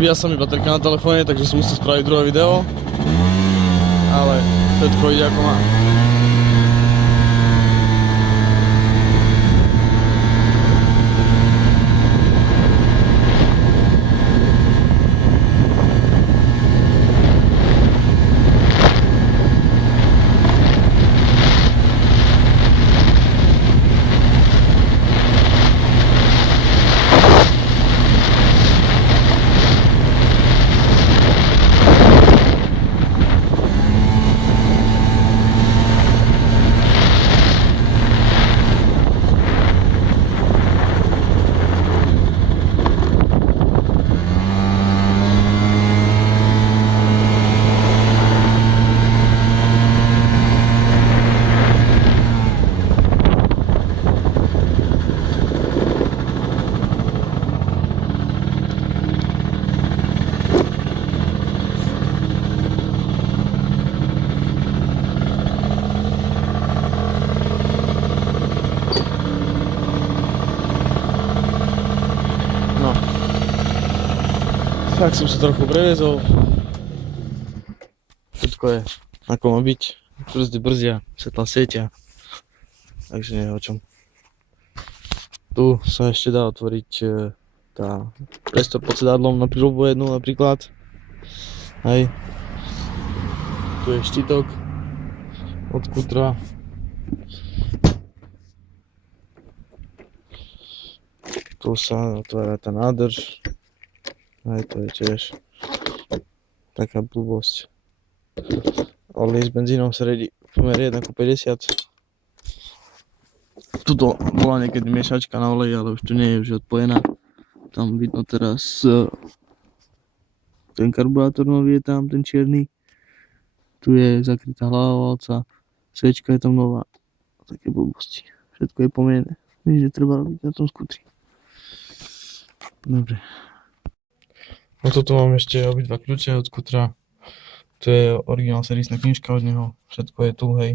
Vybíja sa mi baterka na telefóne, takže som musel spraviť druhé video. Ale všetko ide ako má. No. Tak som sa trochu previezol. Všetko je ako má byť. Brzdy brzdia, svetla svietia. Takže nie je o čom. Tu sa ešte dá otvoriť tá priestor pod sedadlom na príľubu jednu napríklad. Hej. Tu je štítok od kutra. Tu sa otvára tá nádrž. Aj to je tiež taká blbosť. Olej s benzínom sa riadi v pomere 1:50. Tuto bola niekedy miešačka na olej, ale už tu nie je už odpojená. Tam vidno teraz ten karburátor nový je tam, ten čierny. Tu je zakrytá hlava valca, sviečka je tam nová. Také blbosti. Všetko je pomierené. Nič netreba robiť na tom skutri. Dobre. No toto mám ešte obidva kľúče od skutra. To je originál servisná knižka od neho. Všetko je tu, hej.